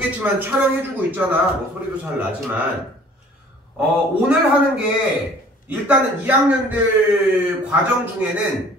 있겠지만 촬영해주고 있잖아. 뭐 소리도 잘 나지만 오늘 하는 게 일단은 2학년들 과정 중에는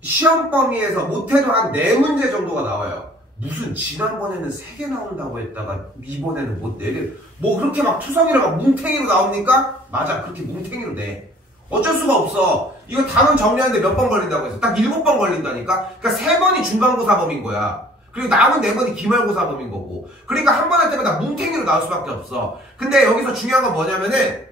시험 범위에서 못해도 한 4문제 정도가 나와요. 무슨 지난번에는 3개 나온다고 했다가 이번에는 뭐 4개 뭐 그렇게 막 투성이라가 뭉탱이로 나옵니까? 맞아, 그렇게 뭉탱이로 내. 어쩔 수가 없어. 이거 단원 정리하는데 몇 번 걸린다고 해서 딱 7번 걸린다니까. 그러니까 3번이 중간고사 범인 거야. 그리고 남은 4번이 기말고사 범인 거고. 그러니까 한 번 할 때마다 뭉탱이로 나올 수밖에 없어. 근데 여기서 중요한 건 뭐냐면은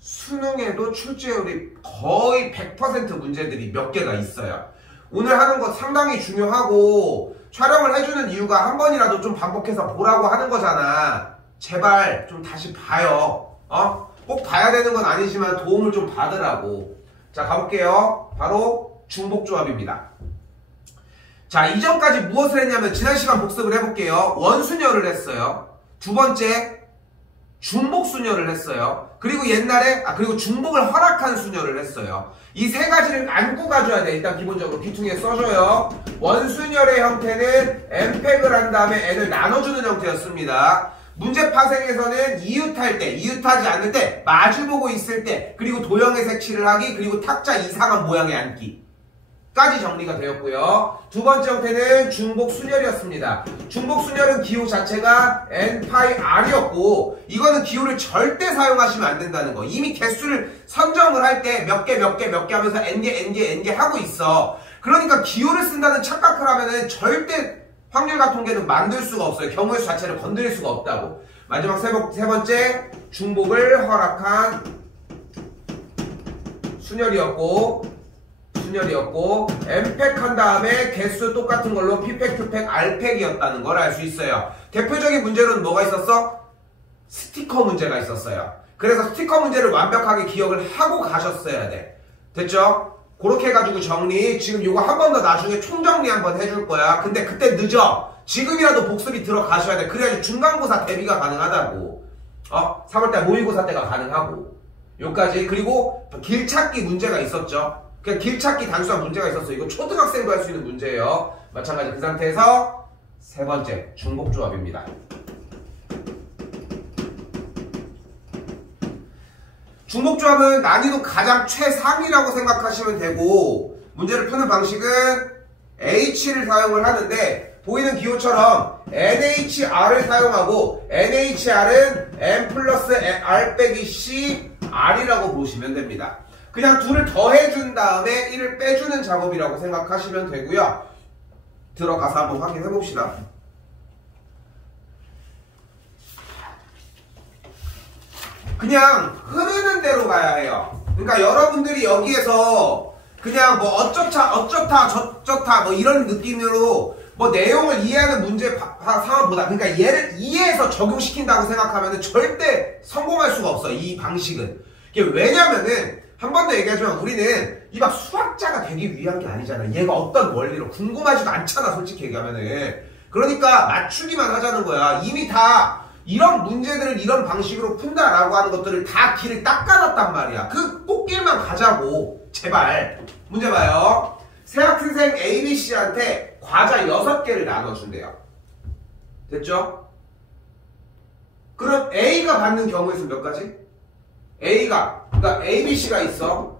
수능에도 출제율이 거의 100% 문제들이 몇 개가 있어요. 오늘 하는 거 상당히 중요하고 촬영을 해주는 이유가 한 번이라도 좀 반복해서 보라고 하는 거잖아. 제발 좀 다시 봐요. 꼭 봐야 되는 건 아니지만 도움을 좀 받으라고. 자, 가볼게요. 바로 중복조합입니다. 자, 이전까지 무엇을 했냐면 지난 시간 복습을 해볼게요. 원순열을 했어요. 두 번째 중복순열을 했어요. 그리고 옛날에 그리고 중복을 허락한 순열을 했어요. 이 세 가지를 안고 가줘야 돼. 일단 기본적으로 귀퉁이에 써줘요. 원순열의 형태는 n팩을 한 다음에 n을 나눠주는 형태였습니다. 문제 파생에서는 이웃할 때, 이웃하지 않을 때, 마주보고 있을 때, 그리고 도형의 색칠을 하기, 그리고 탁자 이상한 모양의 앉기 까지 정리가 되었고요. 두 번째 형태는 중복순열이었습니다. 중복순열은 기호 자체가 n-r이었고 이거는 기호를 절대 사용하시면 안 된다는 거. 이미 개수를 선정을 할 때 몇 개 하면서 n개 하고 있어. 그러니까 기호를 쓴다는 착각을 하면은 절대 확률과 통계는 만들 수가 없어요. 경우의 수 자체를 건드릴 수가 없다고. 마지막 세 번째 중복을 허락한 순열이었고 n팩 한 다음에 개수 똑같은 걸로 p팩, q팩, r팩이었다는 걸 알 수 있어요. 대표적인 문제로는 뭐가 있었어? 스티커 문제가 있었어요. 그래서 스티커 문제를 완벽하게 기억을 하고 가셨어야 돼. 됐죠? 그렇게 해가지고 정리. 지금 요거 한 번 더 나중에 총정리 한번 해줄 거야. 근데 그때 늦어. 지금이라도 복습이 들어가셔야 돼. 그래야지 중간고사 대비가 가능하다고. 3월달 모의고사 때가 가능하고. 요까지. 그리고 길찾기 문제가 있었죠. 그냥 길찾기 단순한 문제가 있었어요. 이거 초등학생도 할 수 있는 문제예요. 마찬가지 그 상태에서 세 번째 중복조합입니다. 중복조합은 난이도 가장 최상위라고 생각하시면 되고 문제를 푸는 방식은 H를 사용을 하는데 보이는 기호처럼 NHR을 사용하고 NHR은 N 플러스 R 빼기 C R이라고 보시면 됩니다. 그냥 둘을 더해준 다음에 1을 빼주는 작업이라고 생각하시면 되고요. 들어가서 한번 확인해 봅시다. 그냥 흐르는 대로 가야 해요. 그러니까 여러분들이 여기에서 그냥 뭐 어쩌다 저쩌다 뭐 이런 느낌으로 뭐 내용을 이해하는 문제 상황보다 그러니까 얘를 이해해서 적용시킨다고 생각하면 절대 성공할 수가 없어. 이 방식은. 이게 왜냐면은 한 번 더 얘기하지만 우리는 이 막 수학자가 되기 위한 게 아니잖아. 얘가 어떤 원리로 궁금하지도 않잖아. 솔직히 얘기하면은. 그러니까 맞추기만 하자는 거야. 이미 다 이런 문제들을 이런 방식으로 푼다라고 하는 것들을 다 길을 닦아놨단 말이야. 그 꽃길만 가자고. 제발. 문제 봐요. 새 학생 ABC한테 과자 6개를 나눠준대요. 됐죠? 그럼 A가 받는 경우의 수는 몇 가지? 그러니까 ABC가 있어.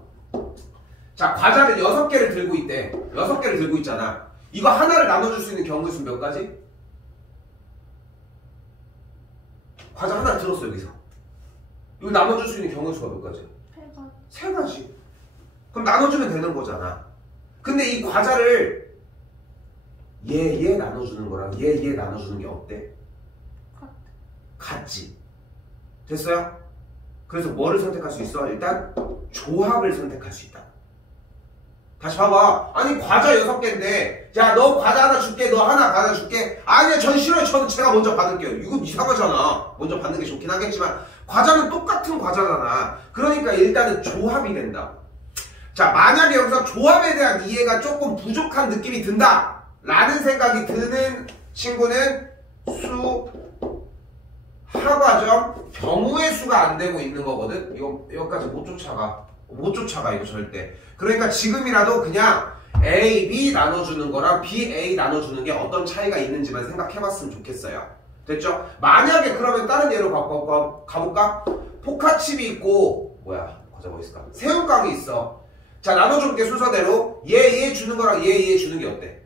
자, 과자를 6개를 들고 있대. 6개를 들고 있잖아. 이거 하나를 나눠줄 수 있는 경우의 수는 몇 가지? 과자 하나 들었어, 여기서. 이거 나눠줄 수 있는 경우의 수가 몇 가지? 3 가지. 그럼 나눠주면 되는 거잖아. 근데 이 과자를 얘 나눠주는 거랑 얘 나눠주는 게 어때? 같지. 됐어요? 그래서 뭐를 선택할 수 있어? 일단 조합을 선택할 수 있다. 다시 봐봐. 아니 과자 6개인데 야 너 과자 하나 줄게, 너 하나 과자 줄게. 아니야 전 싫어요. 저는 제가 먼저 받을게요. 이거 이상하잖아. 먼저 받는 게 좋긴 하겠지만 과자는 똑같은 과자잖아. 그러니까 일단은 조합이 된다. 자, 만약에 여기서 조합에 대한 이해가 조금 부족한 느낌이 든다 라는 생각이 드는 친구는 하과점 경우의 수가 안 되고 있는 거거든. 이거까지 못 쫓아가 이거 절대. 그러니까 지금이라도 그냥 A, B 나눠주는 거랑 B, A 나눠주는 게 어떤 차이가 있는지만 생각해봤으면 좋겠어요. 됐죠? 만약에 그러면 다른 예로 가볼까? 포카칩이 있고 과자 뭐 있을까? 새우깡이 있어. 자, 나눠줄게 순서대로. 얘 주는 거랑 얘 주는 게 어때?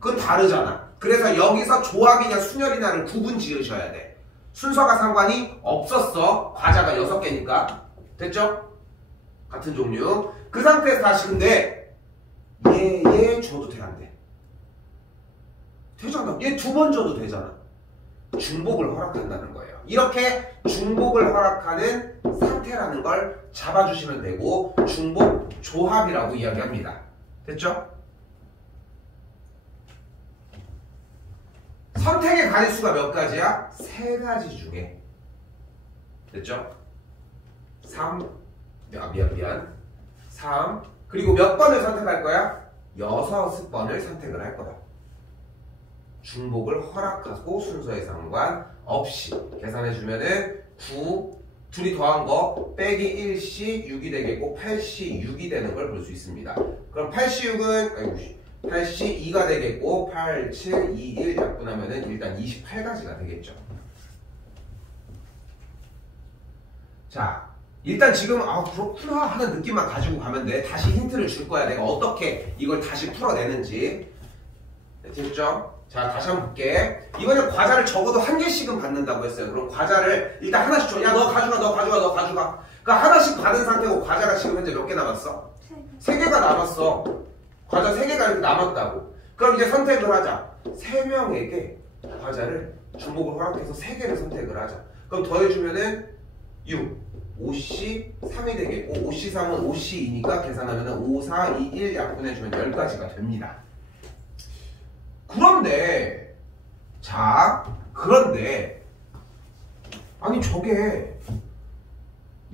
그건 다르잖아. 그래서 여기서 조합이냐 순열이냐를 구분 지으셔야 돼. 순서가 상관이 없었어. 과자가 6개니까. 됐죠? 같은 종류. 그 상태에서 다시 근데 얘 줘도 돼, 안 돼? 되잖아. 얘 2번 줘도 되잖아. 중복을 허락한다는 거예요. 이렇게 중복을 허락하는 상태라는 걸 잡아주시면 되고 중복 조합이라고 이야기합니다. 됐죠? 선택의 가지수가 몇 가지야? 3가지 중에. 됐죠? 3 미안 3 그리고 몇 번을 선택할 거야? 6번을 선택을 할 거다. 중복을 허락하고 순서에 상관없이 계산해주면은 9 둘이 더한 거 빼기 1시 6이 되겠고 8시 6이 되는 걸 볼 수 있습니다. 그럼 8시 6은 8시 2가 되겠고 8, 7, 2, 1 약분하면은 일단 28가지가 되겠죠. 자, 일단 지금 그렇구나 하는 느낌만 가지고 가면 돼. 다시 힌트를 줄 거야. 내가 어떻게 이걸 다시 풀어내는지. 됐죠? 자, 다시 한번 볼게. 이번엔 과자를 적어도 1개씩은 받는다고 했어요. 그럼 과자를 일단 하나씩 줘. 야, 너 가져가. 그러니까 하나씩 받은 상태고 과자가 지금 현재 몇 개 남았어? 3개가 남았어. 과자 3개가 이렇게 남았다고. 그럼 이제 선택을 하자. 3명에게 과자를 중복을 허락해서 3개를 선택을 하자. 그럼 더해주면은 6. 5C 3이 되겠고 5C 3은 5C2니까 계산하면 5, 4, 2, 1 약분해주면 10가지가 됩니다. 그런데 아니 저게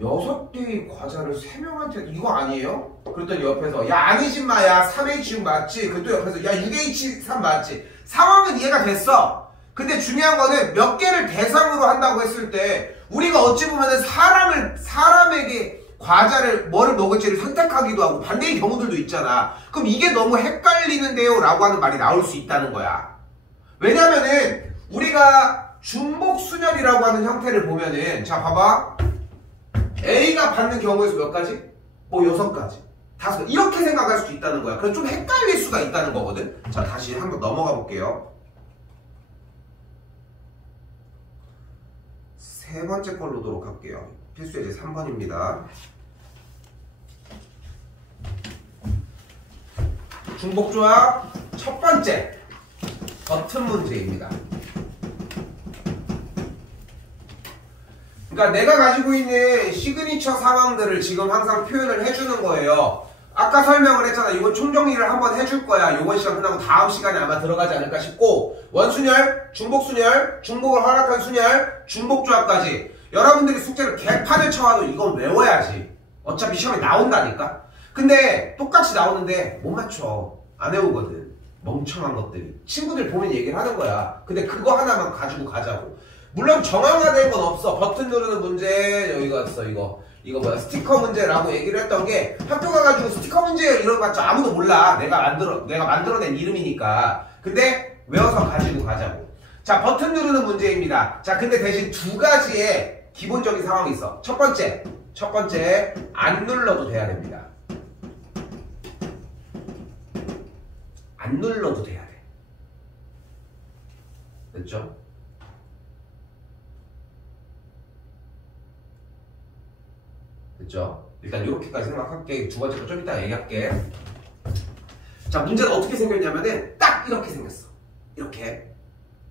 6개의 과자를 3명한테 이거 아니에요? 그랬더니 옆에서 야 아니지 마 야 3H6 맞지? 그또 옆에서 야 6H3 맞지? 상황은 이해가 됐어. 근데 중요한 거는 몇 개를 대상으로 한다고 했을 때 우리가 어찌 보면은 사람에게 과자를 뭐를 먹을지를 선택하기도 하고 반대의 경우들도 있잖아. 그럼 이게 너무 헷갈리는데요 라고 하는 말이 나올 수 있다는 거야. 왜냐면은 우리가 중복순열이라고 하는 형태를 보면은 자 봐봐. A가 받는 경우에서 몇 가지? 6가지 5 이렇게 생각할 수 있다는 거야. 그래서 좀 헷갈릴 수가 있다는 거거든. 자 다시 한번 넘어가 볼게요. 세 번째 걸로 오도록 할게요. 필수예제 3번입니다. 중복조합 첫 번째 버튼 문제입니다. 그러니까 내가 가지고 있는 시그니처 상황들을 지금 항상 표현을 해주는 거예요. 아까 설명을 했잖아. 이건 총정리를 한번 해줄 거야. 이번 시간 끝나고 다음 시간에 아마 들어가지 않을까 싶고 원순열, 중복순열, 중복을 허락한 순열, 중복조합까지 여러분들이 숙제를 개판을 쳐와도 이건 외워야지. 어차피 시험에 나온다니까. 근데 똑같이 나오는데 못 맞춰. 안 외우거든. 멍청한 것들이. 친구들 보면 얘기를 하는 거야. 근데 그거 하나만 가지고 가자고. 물론 정황화된 건 없어. 버튼 누르는 문제 여기가 있어. 이거 뭐야 스티커 문제라고 얘기를 했던 게 학교 가가지고 스티커 문제 이런 거 봤자 아무도 몰라. 내가 만들어낸 이름이니까. 근데 외워서 가지고 가자고. 자 버튼 누르는 문제입니다. 자 근데 대신 2가지의 기본적인 상황이 있어. 첫 번째 안 눌러도 돼야 됩니다. 안 눌러도 돼야 돼. 됐죠? 됐죠? 일단 이렇게까지 생각할게. 두 번째 거 좀 이따 얘기할게. 자 문제는 어떻게 생겼냐면은 딱 이렇게 생겼어. 이렇게.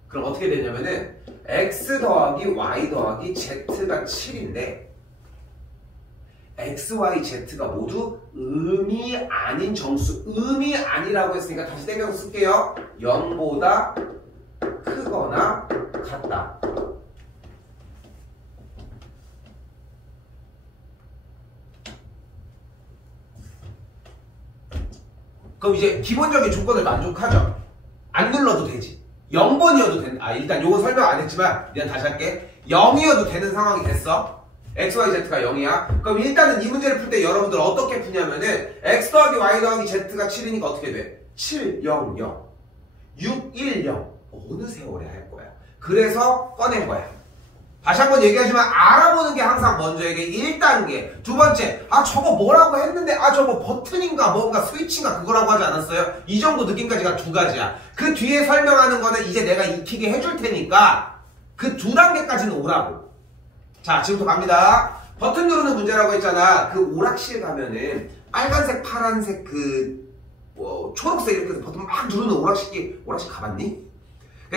그럼 어떻게 되냐면은 x 더하기 y 더하기 z가 7인데 x, y, z가 모두 음이 아닌 정수. 음이 아니라고 했으니까 다시 땡겨서 쓸게요. 0보다 크거나 같다. 그럼 이제 기본적인 조건을 만족하죠. 안 눌러도 되지. 0번이어도 된다. 일단 요거 설명 안 했지만 그냥 다시 할게. 0이어도 되는 상황이 됐어. x, y, z가 0이야. 그럼 일단은 이 문제를 풀 때 여러분들 어떻게 푸냐면은 x 더하기 y 더하기 z가 7이니까 어떻게 돼? 7, 0, 0 6, 1, 0 어느 세월에 할 거야. 그래서 꺼낸 거야. 다시 한번 얘기하지만 알아보는 게 항상 먼저 이게 1단계. 두 번째, 아 저거 뭐라고 했는데 아 저거 버튼인가 뭔가 스위치인가 그거라고 하지 않았어요? 이 정도 느낌까지가 두 가지야. 그 뒤에 설명하는 거는 이제 내가 익히게 해줄 테니까 그 두 단계까지는 오라고. 자, 지금부터 갑니다. 버튼 누르는 문제라고 했잖아. 그 오락실 가면은 빨간색, 파란색, 초록색 이렇게 해서 버튼 막 누르는 오락실 가봤니?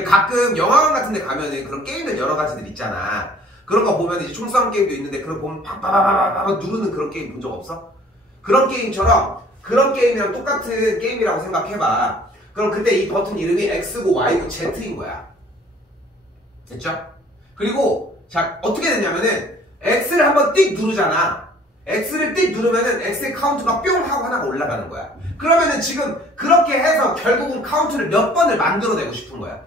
가끔 영화관 같은 데 가면은 그런 게임들 여러 가지들 있잖아. 그런 거 보면 이제 총싸움 게임도 있는데 그런 거 보면 팍팍팍팍 누르는 그런 게임 본 적 없어? 그런 게임처럼 그런 게임이랑 똑같은 게임이라고 생각해봐. 그럼 근데 이 버튼 이름이 X고 Y고 Z인 거야. 됐죠? 그리고 자 어떻게 됐냐면은 X를 한번 띡 누르잖아. X를 띡 누르면은 X의 카운트가 뿅 하고 하나가 올라가는 거야. 그러면은 지금 그렇게 해서 결국은 카운트를 몇 번을 만들어내고 싶은 거야.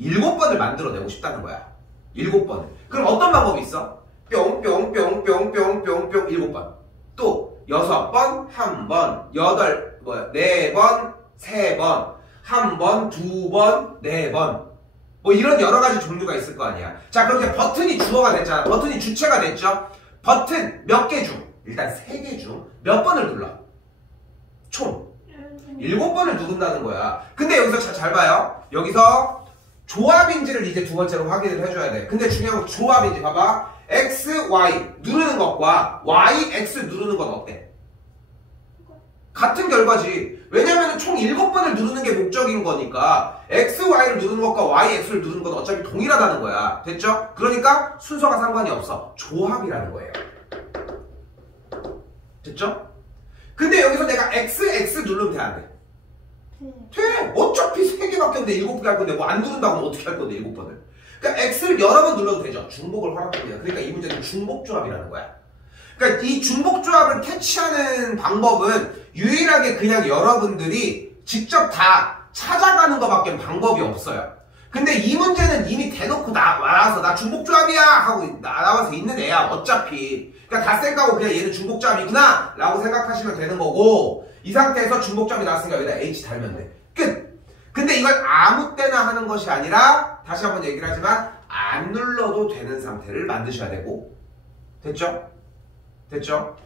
7번을 만들어내고 싶다는 거야. 7번을. 그럼 어떤 방법이 있어? 뿅뿅뿅뿅뿅뿅뿅 7번. 또 6번, 1번, 4번, 3번, 1번, 2번, 4번. 뭐 이런 여러 가지 종류가 있을 거 아니야. 자, 그렇게 버튼이 주어가 됐잖아. 버튼이 주체가 됐죠? 버튼 몇 개 중? 일단 3개 중 몇 번을 눌러? 총 7번을 누른다는 거야. 근데 여기서 잘 봐요. 여기서 조합인지를 이제 두 번째로 확인을 해줘야 돼. 근데 중요한 건 조합인지 봐봐. X, Y 누르는 것과 Y, X 누르는 건 어때? 같은 결과지. 왜냐면 총 7번을 누르는 게 목적인 거니까 X, Y를 누르는 것과 Y, X를 누르는 건 어차피 동일하다는 거야. 됐죠? 그러니까 순서가 상관이 없어. 조합이라는 거예요. 됐죠? 근데 여기서 내가 X, X 누르면 돼, 안 돼? 돼! 어차피 3개밖에 없는데 7개 할 건데 뭐 안 누른다고 하면 어떻게 할 건데 7번을. 그러니까 X를 여러 번 눌러도 되죠. 중복을 허락합니다. 그러니까 이 문제는 중복조합이라는 거야. 그러니까 이 중복조합을 캐치하는 방법은 유일하게 그냥 여러분들이 직접 다 찾아가는 것밖에 방법이 없어요. 근데 이 문제는 이미 대놓고 나와서 나 중복조합이야 하고 나와서 있는 애야 어차피. 그러니까 다 생각하고 그냥 얘는 중복조합이구나 라고 생각하시면 되는 거고, 이 상태에서 중복조합이 나왔으니까 여기다 H 달면 돼. 끝! 근데 이걸 아무 때나 하는 것이 아니라 다시 한번 얘기를 하지만 안 눌러도 되는 상태를 만드셔야 되고. 됐죠? 됐죠?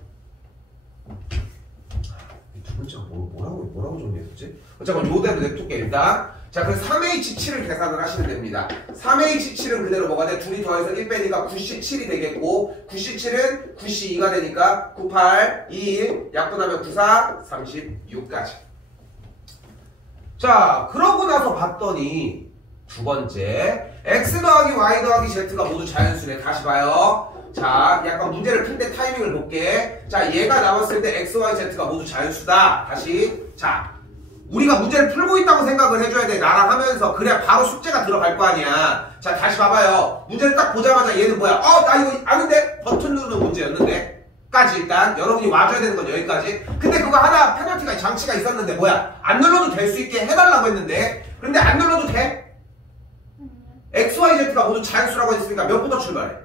두 번째가 뭐라고 정리했었지? 잠깐 요대로 냅둘게 일단. 자, 그래서 3H7을 계산을 하시면 됩니다. 3H7은 그대로 뭐가 돼? 둘이 더해서 1 빼니까 9C7이 되겠고, 9C7은 9C2가 되니까 98, 21, 약분하면 94, 36까지. 자, 그러고 나서 봤더니 두 번째, X 더하기 Y 더하기 Z가 모두 자연수래. 다시 봐요. 자, 약간 문제를 풀 때 타이밍을 볼게. 자, 얘가 나왔을 때 X, Y, Z가 모두 자연수다. 다시. 자, 우리가 문제를 풀고 있다고 생각을 해줘야 돼. 나랑 하면서. 그래야 바로 숙제가 들어갈 거 아니야. 자, 다시 봐봐요. 문제를 딱 보자마자 얘는 뭐야? 나 이거 아는데? 버튼 누르는 문제였는데? 까지 일단 여러분이 와줘야 되는 건 여기까지. 근데 그거 하나 페널티가 장치가 있었는데 뭐야? 안 눌러도 될 수 있게 해달라고 했는데 근데 안 눌러도 돼? X, Y, Z가 모두 자연수라고 했으니까 몇부터 출발해?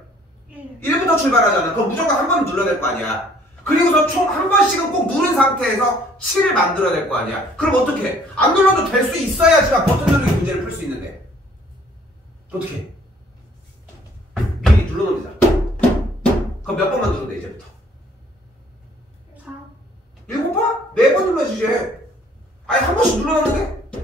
1부터 출발하잖아. 그럼 무조건 한 번 눌러야 될 거 아니야. 그리고서 총 한 번씩은 꼭 누른 상태에서 7을 만들어야 될 거 아니야. 그럼 어떻게 해? 안 눌러도 될 수 있어야지만 버튼 누르기 문제를 풀 수 있는데 어떻게 해? 미리 눌러놓자. 그럼 몇 번만 눌러도 돼 이제부터? 4. 7번? 4번 눌러야지 이제. 아니 한 번씩 눌러놓는 게?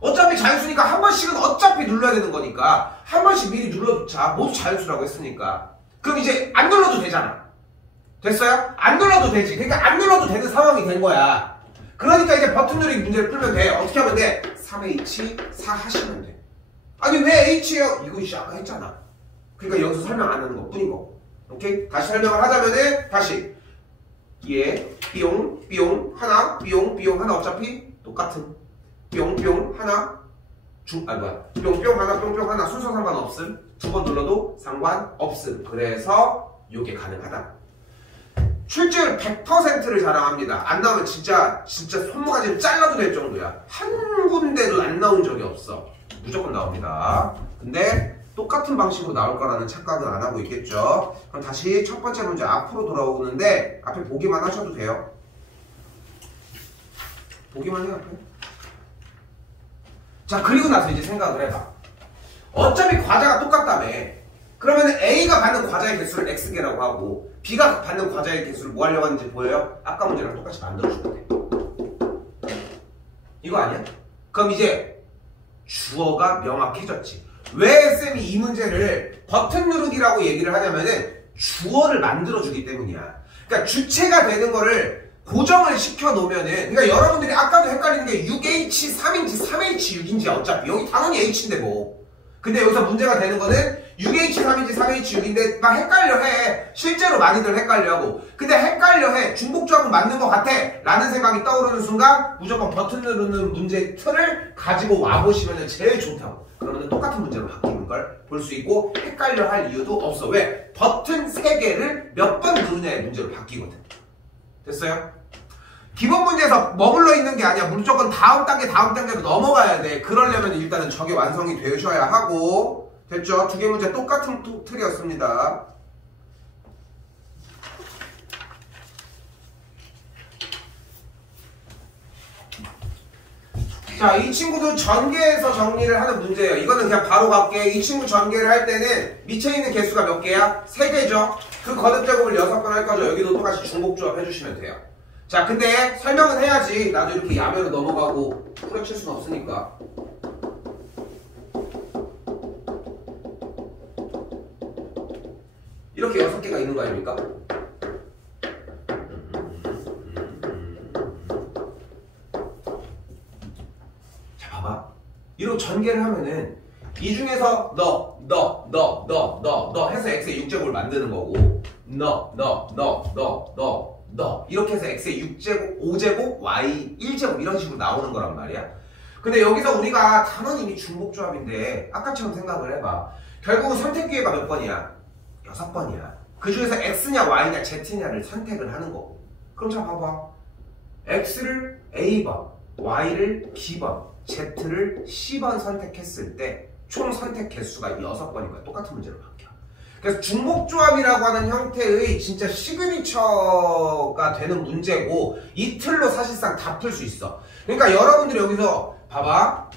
어차피 자연수니까 한 번씩은 어차피 눌러야 되는 거니까 한 번씩 미리 눌러두자. 모두 자연수라고 했으니까. 그럼 이제 안 눌러도 되잖아. 됐어요? 안 눌러도 되지. 그러니까 안 눌러도 되는 상황이 된 거야. 그러니까 이제 버튼 누르기 문제를 풀면 돼. 어떻게 하면 돼? 3H 4 하시면 돼. 아니 왜 H예요? 이거 아까 했잖아. 그러니까 여기서 설명 안 하는 것 뿐인 거고. 오케이? 다시 설명을 하자면은 다시 얘 삐용 삐용 하나 삐용 삐용 하나 어차피 똑같은 뿅뿅 하나 뿅뿅 하나 뿅뿅 하나 순서 상관없음. 2번 눌러도 상관없음. 그래서 이게 가능하다. 출제율 100%를 자랑합니다. 안 나오면 진짜 손모가지를 잘라도 될 정도야. 한 군데도 안 나온 적이 없어. 무조건 나옵니다. 근데 똑같은 방식으로 나올 거라는 착각은 안 하고 있겠죠. 그럼 다시 첫 번째 문제 앞으로 돌아오는데 앞에 보기만 하셔도 돼요. 보기만 해요. 앞에. 자, 그리고 나서 이제 생각을 해봐. 어차피 과자가 똑같다며. 그러면 A가 받는 과자의 개수를 X개라고 하고 B가 받는 과자의 개수를 뭐 하려고 하는지 보여요? 아까 문제랑 똑같이 만들어주면 돼. 이거 아니야? 그럼 이제 주어가 명확해졌지. 왜 쌤이 이 문제를 버튼 누르기라고 얘기를 하냐면은 주어를 만들어주기 때문이야. 그러니까 주체가 되는 거를 고정을 시켜놓으면은, 그러니까 여러분들이 아까도 헷갈리는 게 6H, 3인지 3H6인지 어차피 여기 당연히 H인데 뭐. 근데 여기서 문제가 되는 거는 6H, 3인지 3H6인데 막 헷갈려해. 실제로 많이들 헷갈려하고. 근데 헷갈려해. 중복조합은 맞는 것 같아 라는 생각이 떠오르는 순간 무조건 버튼 누르는 문제의 틀을 가지고 와보시면 제일 좋다고. 그러면 똑같은 문제로 바뀌는 걸 볼 수 있고 헷갈려 할 이유도 없어. 왜? 버튼 3개를 몇 번 누르냐의 문제로 바뀌거든. 됐어요? 기본 문제에서 머물러 있는 게 아니야. 무조건 다음 단계로 넘어가야 돼. 그러려면 일단은 저게 완성이 되셔야 하고. 됐죠? 두 개 문제 똑같은 틀이었습니다. 자, 이 친구도 전개해서 정리를 하는 문제예요. 이거는 그냥 바로 갈게. 이 친구 전개를 할 때는 밑에 있는 개수가 몇 개야? 3개죠. 그 거듭제곱을 6번 할 거죠. 여기도 똑같이 중복조합 해주시면 돼요. 자, 근데 설명은 해야지. 나도 이렇게 야매로 넘어가고 풀어칠 수는 없으니까. 이렇게 6개가 있는 거 아닙니까? 자, 봐봐. 이렇게 전개를 하면은 이 중에서 너 해서 x의 6제곱을 만드는 거고 너 이렇게 해서 x의 6제곱, 5제곱, y 1제곱 이런 식으로 나오는 거란 말이야. 근데 여기서 우리가 단원이 이미 중복조합인데 아까처럼 생각을 해봐. 결국은 선택 기회가 몇 번이야? 6번이야. 그 중에서 x냐 y냐 z냐를 선택을 하는 거고. 그럼 자 봐봐. x를 a번, y를 b번, z를 c번 선택했을 때 총 선택 개수가 6번이니까 똑같은 문제로 바뀌어. 그래서 중복조합이라고 하는 형태의 진짜 시그니처가 되는 문제고 이 틀로 사실상 다 풀 수 있어. 그러니까 여러분들이 여기서 봐봐.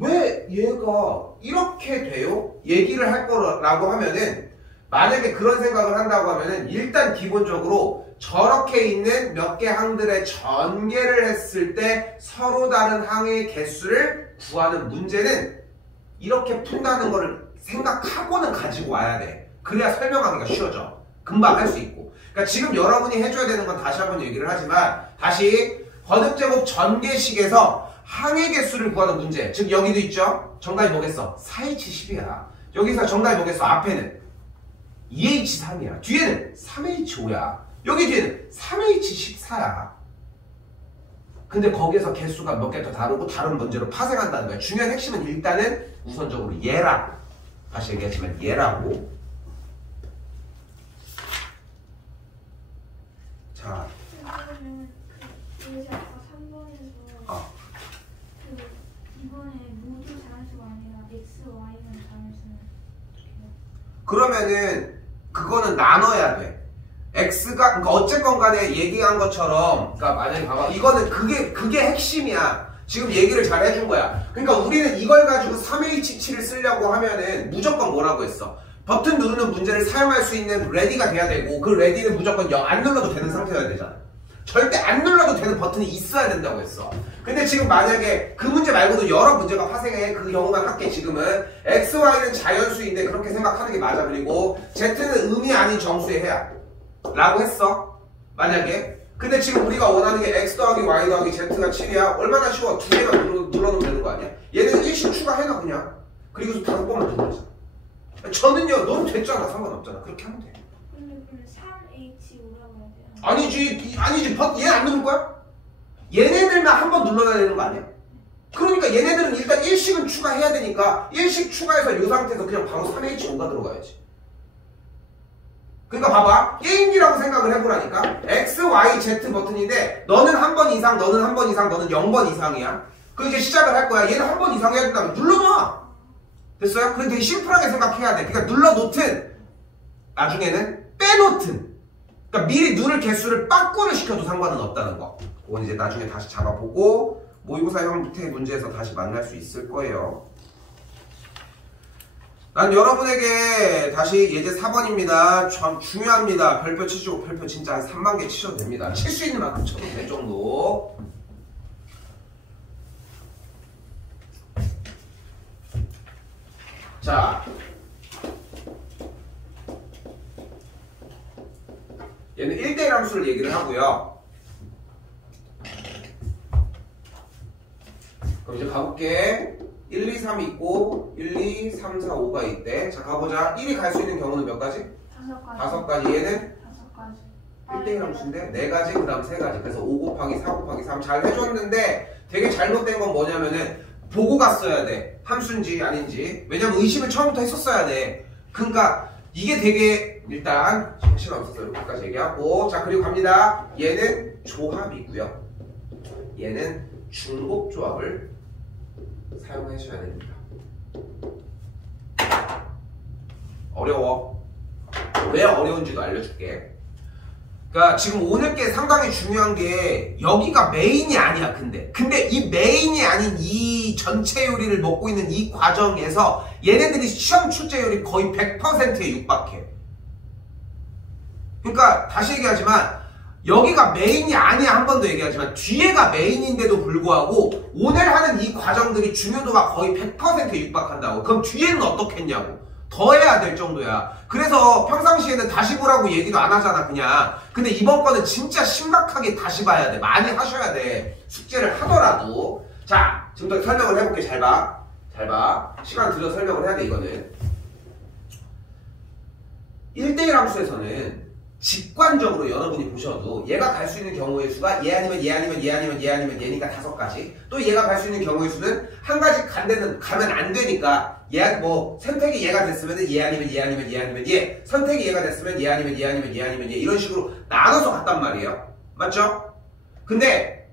왜 얘가 이렇게 돼요? 얘기를 할 거라고 하면은 만약에 그런 생각을 한다고 하면은 일단 기본적으로 저렇게 있는 몇 개 항들의 전개를 했을 때 서로 다른 항의 개수를 구하는 문제는 이렇게 푼다는 거를 생각하고는 가지고 와야 돼. 그래야 설명하기가 쉬워져. 금방 할 수 있고. 그러니까 지금 여러분이 해줘야 되는 건 다시 한번 얘기를 하지만 다시 거듭제곱 전개식에서 항의 개수를 구하는 문제. 즉 여기도 있죠. 정답이 뭐겠어? 4H10이야. 여기서 정답이 뭐겠어? 앞에는 2H3이야. 뒤에는 3H5야. 여기 뒤에는 3H14야. 근데 거기에서 개수가 몇 개 더 다르고 다른 문제로 파생한다는 거야. 중요한 핵심은 일단은 우선적으로 얘라. 다시 얘기하지만 얘라고. 자. 여기 아까 3번에서 이번에 모두 자연수가 아니라 x, y는 자연수는 어떻게 해요? 그러면은 그거는 나눠야 돼. x가 그러니까 어쨌건 간에 얘기한 것처럼 그러니까 만약에 봐봐. 이거는 그게 핵심이야. 지금 얘기를 잘 해준 거야. 그러니까 우리는 이걸 가지고 3H7을 쓰려고 하면은 무조건 뭐라고 했어? 버튼 누르는 문제를 사용할 수 있는 레디가 돼야 되고 그 레디는 무조건 안 눌러도 되는 상태여야 되잖아. 절대 안 눌러도 되는 버튼이 있어야 된다고 했어. 근데 지금 만약에 그 문제 말고도 여러 문제가 파생해. 그 경우만 할게. 지금은 x, y는 자연수인데 그렇게 생각하는 게 맞아. 그리고 z는 의미 아닌 정수의 해야 라고 했어. 만약에. 근데 지금 우리가 원하는 게 x 더하기 y 더하기 z가 7이야. 얼마나 쉬워. 두 개만 눌러놓으면 되는 거 아니야? 얘는 일식 추가해놔 그냥. 그리고서 5번만 눌러줘. 저는요 너무 됐잖아. 상관없잖아. 그렇게 하면 돼. 근데 3H5라고 해야 돼요? 아니지 얘 안 누를 거야? 얘네들만 한 번 눌러놔야 되는 거 아니야? 그러니까 얘네들은 일단 일식은 추가해야 되니까 일식 추가해서 이 상태에서 그냥 바로 3H5가 들어가야지. 그러니까 봐봐. 게임기라고 생각을 해보라니까. X, Y, Z 버튼인데 너는 한 번 이상, 너는 한 번 이상, 너는 0번 이상이야. 그럼 이제 시작을 할 거야. 얘는 한 번 이상 해야 된다면 눌러놔. 됐어요? 그럼 되게 심플하게 생각해야 돼. 그러니까 눌러놓든 나중에는 빼놓든 그러니까 미리 누를 개수를 빠꾸를 시켜도 상관은 없다는 거. 그건 이제 나중에 다시 잡아보고 모의고사 형태 문제에서 다시 만날 수 있을 거예요. 난 여러분에게 다시 예제 4번입니다. 참 중요합니다. 별표 치시고 별표 진짜 한 3만 개 치셔도 됩니다. 칠 수 있는 만큼 쳐도 될 정도. 자, 얘는 1대1 함수를 얘기를 하고요. 그럼 이제 가볼게. 1, 2, 3 있고 1, 2, 3, 4, 5가 있대. 자, 가보자. 1이 갈 수 있는 경우는 몇 가지? 5가지. 5가지. 얘는 5가지. 1대1 함수인데 4가지, 그 다음 3가지. 그래서 5 곱하기 4 곱하기 3 잘 해줬는데 되게 잘못된 건 뭐냐면은 보고 갔어야 돼. 함수인지 아닌지. 왜냐면 의심을 처음부터 했었어야 돼. 그러니까 이게 되게 일단 시간 없어서 여기까지 얘기하고, 자, 그리고 갑니다. 얘는 조합이고요. 얘는 중복조합을 사용하셔야 됩니다. 어려워. 왜 어려운지도 알려줄게. 그러니까 지금 오늘 게 상당히 중요한 게 여기가 메인이 아니야. 근데 이 메인이 아닌 이 전체 요리를 먹고 있는 이 과정에서 얘네들이 시험 출제율이 거의 100%에 육박해. 그러니까 다시 얘기하지만 여기가 메인이 아니야. 한 번 더 얘기하지만 뒤에가 메인인데도 불구하고 오늘 하는 이 과정들이 중요도가 거의 100%에 육박한다고. 그럼 뒤에는 어떻겠냐고. 더 해야 될 정도야. 그래서 평상시에는 다시 보라고 얘기도 안 하잖아, 그냥. 근데 이번 거는 진짜 심각하게 다시 봐야 돼. 많이 하셔야 돼. 숙제를 하더라도. 자, 지금부터 설명을 해볼게. 잘 봐. 잘 봐. 시간 들여 설명을 해야 돼, 이거는. 1대1 함수에서는 직관적으로 여러분이 보셔도 얘가 갈 수 있는 경우의 수가 얘 아니면 얘 아니면 얘 아니면 얘 아니면 얘니까 5가지. 또 얘가 갈 수 있는 경우의 수는 한 가지 가면 안 되니까 얘 뭐 선택이 얘가 됐으면 얘 아니면 얘 아니면 얘 아니면 얘, 선택이 얘가 됐으면 얘 아니면 얘 아니면 얘 아니면 얘, 이런 식으로 나눠서 갔단 말이에요. 맞죠? 근데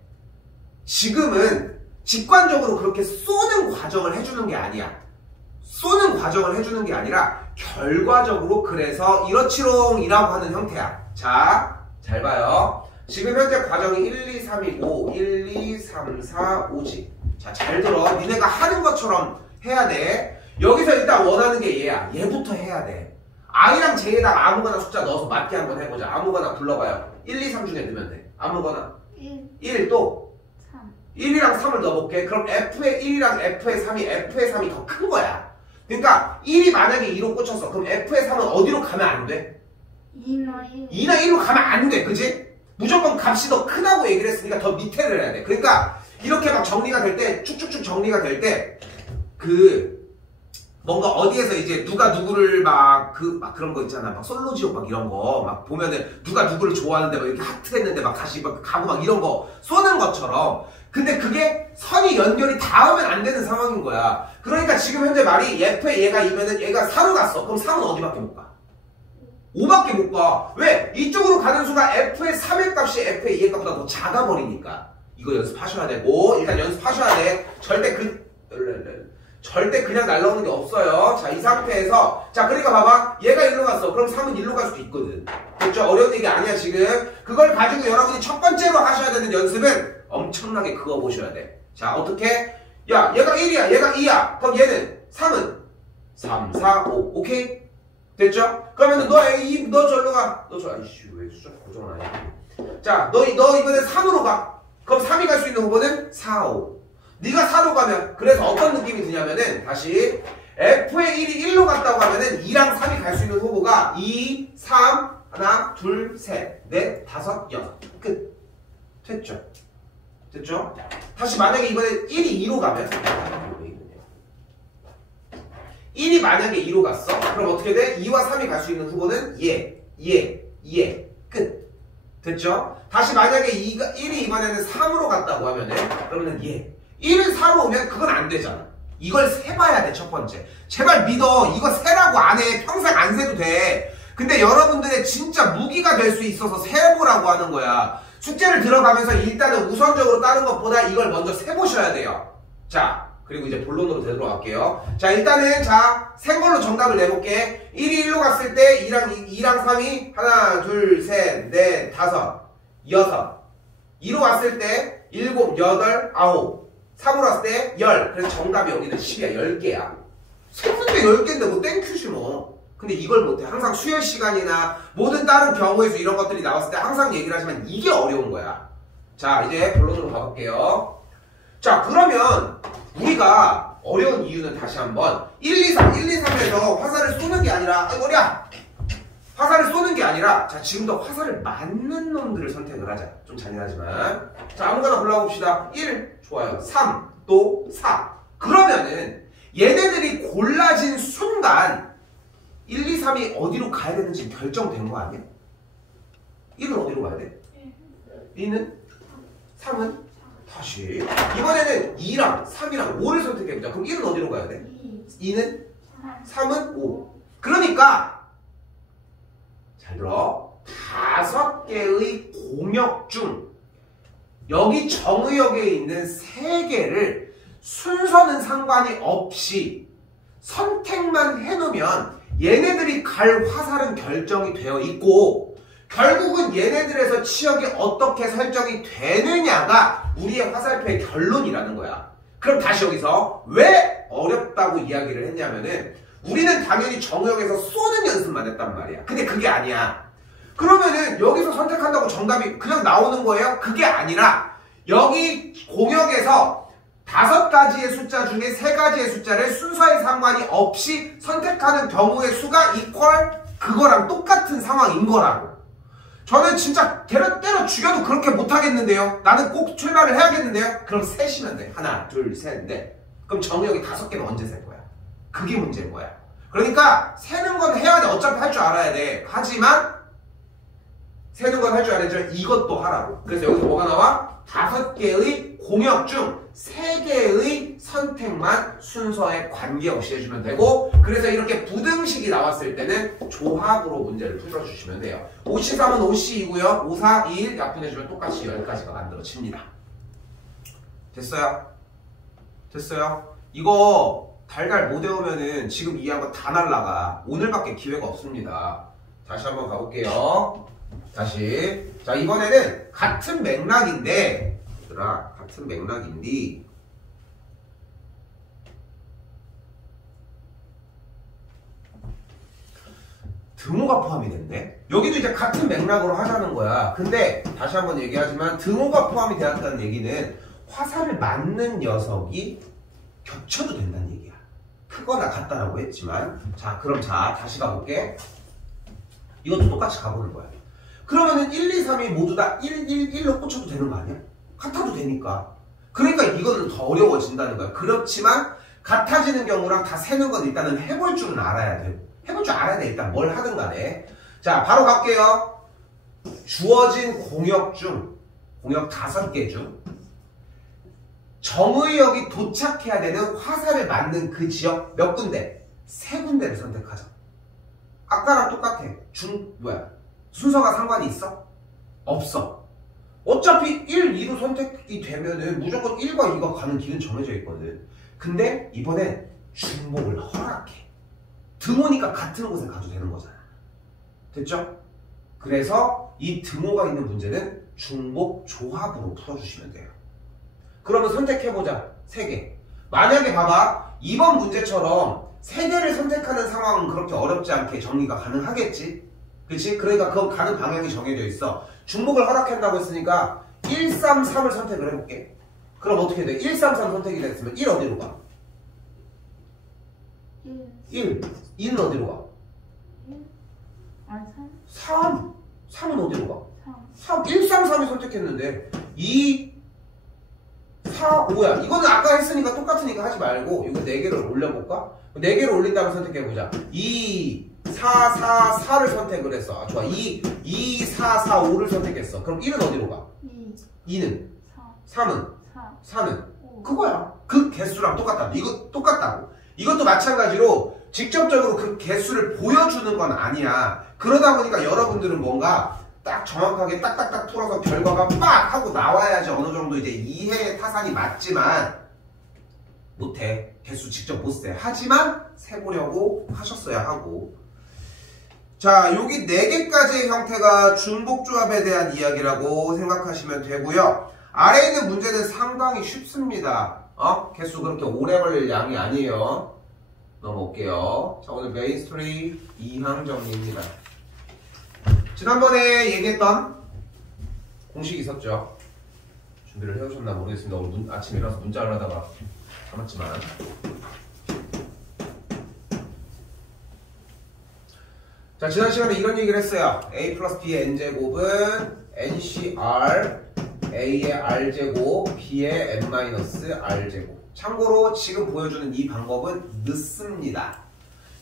지금은 직관적으로 그렇게 쏘는 과정을 해주는 게 아니야. 쏘는 과정을 해주는 게 아니라 결과적으로 그래서 이렇지롱이라고 하는 형태야. 자, 잘 봐요. 지금 현재 과정이 1, 2, 3이고 1, 2, 3, 4, 5지. 자, 잘 들어. 니네가 하는 것처럼 해야 돼. 여기서 일단 원하는 게 얘야. 얘부터 해야 돼. I랑 J에다가 아무거나 숫자 넣어서 맞게 한번 해보자. 아무거나 불러봐요. 1, 2, 3 중에 넣으면 돼. 아무거나. 1 또 3. 1이랑 3을 넣어볼게. 그럼 F의 1이랑 F의 3이 F의 3이 더 큰 거야. 그러니까 1이 만약에 2로 꽂혔어. 그럼 F의 3은 어디로 가면 안 돼? 2나 1. 2나 1로 가면 안 돼. 그지? 무조건 값이 더 크다고 얘기를 했으니까 더 밑에를 해야 돼. 그러니까 이렇게 막 정리가 될 때, 쭉쭉쭉 정리가 될 때, 뭔가 어디에서 이제 누가 누구를 막 그런 거 있잖아. 막 솔로지옥 막 이런 거 막 보면은 누가 누구를 좋아하는데 막 이렇게 하트 했는데 막 다시 막 가고 막 이런 거 쏘는 것처럼. 근데 그게 선이 연결이 닿으면 안 되는 상황인 거야. 그러니까 지금 현재 말이 F에 얘가 2면은 얘가 4로 갔어. 그럼 3은 어디밖에 못 가? 5밖에 못 가. 왜? 이쪽으로 가는 수가 F의 3의 값이 F의 2의 값보다 더 작아버리니까. 이거 연습하셔야 되고, 일단 연습하셔야 돼. 절대 그냥 날라오는 게 없어요. 자, 이 상태에서, 자, 그러니까 봐봐. 얘가 1로 갔어. 그럼 3은 1로 갈 수도 있거든. 그렇죠? 어려운 얘기 아니야, 지금. 그걸 가지고 여러분이 첫 번째로 하셔야 되는 연습은 엄청나게 그어보셔야 돼. 자, 어떻게? 야, 얘가 1이야. 얘가 2야. 그럼 얘는 3은 3, 4, 5. 오케이? 됐죠? 그러면은 너 절로 가. 아이씨, 왜 숫자 고정 안 해? 자, 너 이번에 3으로 가. 그럼 3이 갈 수 있는 후보는 4, 5. 네가 4로 가면, 그래서 어떤 느낌이 드냐면은, 다시, F의 1이 1로 갔다고 하면은 2랑 3이 갈 수 있는 후보가 2, 3, 하나, 둘, 셋, 넷, 다섯, 여섯. 끝. 됐죠? 됐죠? 다시 만약에 이번에 1이 2로 가면, 1이 만약에 2로 갔어? 그럼 어떻게 돼? 2와 3이 갈 수 있는 후보는 얘. 끝. 됐죠? 다시 만약에 1이 이번에는 3으로 갔다고 하면은, 그러면은 얘. 1을 4로 오면 그건 안 되잖아. 이걸 세봐야 돼, 첫 번째. 제발 믿어. 이거 세라고 안 해. 평생 안 세도 돼. 근데 여러분들의 진짜 무기가 될 수 있어서 세보라고 하는 거야. 숙제를 들어가면서 일단은 우선적으로 다른 것보다 이걸 먼저 세보셔야 돼요. 자, 그리고 이제 본론으로 되돌아갈게요. 자, 일단은 생걸로 정답을 내볼게. 1이 1로 갔을 때 2랑 3이 하나, 둘, 셋, 넷, 다섯, 여섯. 2로 왔을 때 7, 8, 9. 3으로 왔을 때 10. 그래서 정답이 여기는 10이야. 10개야. 세는데 10개인데 뭐 땡큐지 뭐. 근데 이걸 못해. 항상 수열 시간이나 모든 다른 경우에서 이런 것들이 나왔을 때 항상 얘기를 하지만 이게 어려운 거야. 자, 이제 본론으로 가볼게요. 자, 그러면 우리가 어려운 이유는 다시 한번 1, 2, 3에서 화살을 쏘는 게 아니라 머리야! 화살을 쏘는 게 아니라 자, 지금도 화살을 맞는 놈들을 선택을 하자. 좀 잔인하지만. 자, 아무거나 골라봅시다. 1, 좋아요. 3, 또 4. 그러면은 얘네들이 골라진 순간 1, 2, 3이 어디로 가야 되는지 결정된 거 아니야? 1은 어디로 가야 돼? 2는? 3은? 다시 이번에는 2랑 3이랑 5를 선택해보자. 그럼 1은 어디로 가야 돼? 2는? 3은? 5. 그러니까 잘 들어. 5개의 공역 중 여기 정의역에 있는 3개를 순서는 상관이 없이 선택만 해놓으면 얘네들이 갈 화살은 결정이 되어 있고 결국은 얘네들에서 치역이 어떻게 설정이 되느냐가 우리의 화살표의 결론이라는 거야. 그럼 다시 여기서 왜 어렵다고 이야기를 했냐면은 우리는 당연히 정의역에서 쏘는 연습만 했단 말이야. 근데 그게 아니야. 그러면은 여기서 선택한다고 정답이 그냥 나오는 거예요? 그게 아니라 여기 공역에서 5가지의 숫자 중에 3가지의 숫자를 순서에 상관이 없이 선택하는 경우의 수가 이퀄 그거랑 똑같은 상황인 거라고. 저는 진짜 때려 죽여도 그렇게 못하겠는데요. 나는 꼭 출발을 해야겠는데요. 그럼 셋이면 돼. 하나, 둘, 셋, 넷. 그럼 정의역이 5개는 언제 셀 거야? 그게 문제인 거야. 그러니까 세는 건 해야 돼. 어차피 할 줄 알아야 돼. 하지만 세는 건 할 줄 알아야죠. 이것도 하라고. 그래서 여기서 뭐가 나와? 5개의 공역 중 3개의 선택만 순서에 관계없이 해주면 되고 그래서 이렇게 부등식이 나왔을 때는 조합으로 문제를 풀어주시면 돼요. 5C3은 5C이고요. 5, 4, 2, 1 약분해주면 똑같이 10가지가 만들어집니다. 됐어요? 됐어요? 이거 달달 못 외우면은 지금 이해한 거 다 날라가. 오늘밖에 기회가 없습니다. 다시 한번 가볼게요. 다시. 자, 이번에는 같은 맥락인데, 얘들아, 같은 맥락인데, 등호가 포함이 됐네? 여기도 이제 같은 맥락으로 하자는 거야. 근데, 다시 한번 얘기하지만, 등호가 포함이 되었다는 얘기는 화살을 맞는 녀석이 겹쳐도 된다는 얘기야. 크거나 같다라고 했지만. 자, 그럼 다시 가볼게. 이것도 똑같이 가보는 거야. 그러면은 1, 2, 3이 모두 다 1, 1, 1로 꽂혀도 되는 거 아니야? 같아도 되니까. 그러니까 이거는 더 어려워진다는 거야. 그렇지만 같아지는 경우랑 다 세는 건 일단은 해볼 줄은 알아야 돼. 해볼 줄 알아야 돼. 일단 뭘 하든 간에. 자, 바로 갈게요. 주어진 공역 5개 중 정의역이 도착해야 되는 화살을 맞는 그 지역 몇 군데? 3군데를 선택하자. 아까랑 똑같아. 순서가 상관이 있어? 없어. 어차피 1, 2로 선택이 되면은 무조건 1과 2가 가는 길은 정해져 있거든. 근데 이번엔 중복을 허락해. 등호니까 같은 곳에 가도 되는 거잖아. 됐죠? 그래서 이 등호가 있는 문제는 중복 조합으로 풀어주시면 돼요. 그러면 선택해보자. 3개. 만약에 봐봐. 이번 문제처럼 3개를 선택하는 상황은 그렇게 어렵지 않게 정리가 가능하겠지? 그치? 그러니까 그건 가는 방향이 정해져 있어. 중복을 허락한다고 했으니까 1, 3, 3을 선택을 해볼게. 그럼 어떻게 돼? 1, 3, 3 선택이 됐으면 1 어디로 가? 1. 2는 어디로 가? 3. 3은 어디로 가? 3. 1, 3, 3이 선택했는데 2, 4, 5야. 이거는 아까 했으니까 똑같으니까 하지 말고 이거 4개를 올려볼까? 4개를 올린 다음에 선택해보자. 2, 4, 4, 4를 선택을 했어. 아, 좋아. 2, 4, 4, 5를 선택했어. 그럼 1은 어디로 가? 2는? 3은? 4는? 그거야. 그 개수랑 똑같다. 이거 똑같다고. 이것도 마찬가지로 직접적으로 그 개수를 보여주는 건 아니야. 그러다 보니까 여러분들은 뭔가 딱 정확하게 딱딱딱 풀어서 결과가 빡 하고 나와야지 어느 정도 이제 이해의 타산이 맞지만 못해. 개수 직접 못 세. 하지만 세보려고 하셨어야 하고. 자, 여기 4개까지의 형태가 중복조합에 대한 이야기라고 생각하시면 되고요. 아래에 있는 문제는 상당히 쉽습니다. 개수 그렇게 오래 걸릴 양이 아니에요. 넘어올게요. 자, 오늘 메인 스토리 2항 정리입니다. 지난번에 얘기했던 공식이 있었죠. 준비를 해오셨나 모르겠습니다. 오늘 아침에 일어나서 문자를 하다가 까먹지만. 자, 지난 시간에 이런 얘기를 했어요. a 플러스 b의 n제곱은 ncr a의 r제곱 b의 n-r제곱. 참고로 지금 보여주는 이 방법은 늦습니다.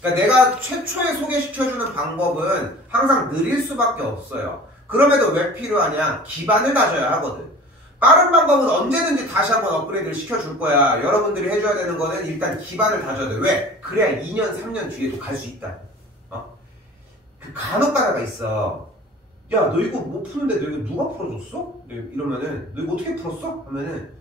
그러니까 내가 최초에 소개시켜주는 방법은 항상 느릴 수밖에 없어요. 그럼에도 왜 필요하냐? 기반을 다져야 하거든. 빠른 방법은 언제든지 다시 한번 업그레이드를 시켜줄 거야. 여러분들이 해줘야 되는 거는 일단 기반을 다져야 돼. 왜? 그래야 2년, 3년 뒤에도 갈 수 있다. 그 간혹 가다가 있어. 야, 너 이거 못 푸는데 너 이거 누가 풀어줬어? 이러면은 너 이거 어떻게 풀었어? 하면은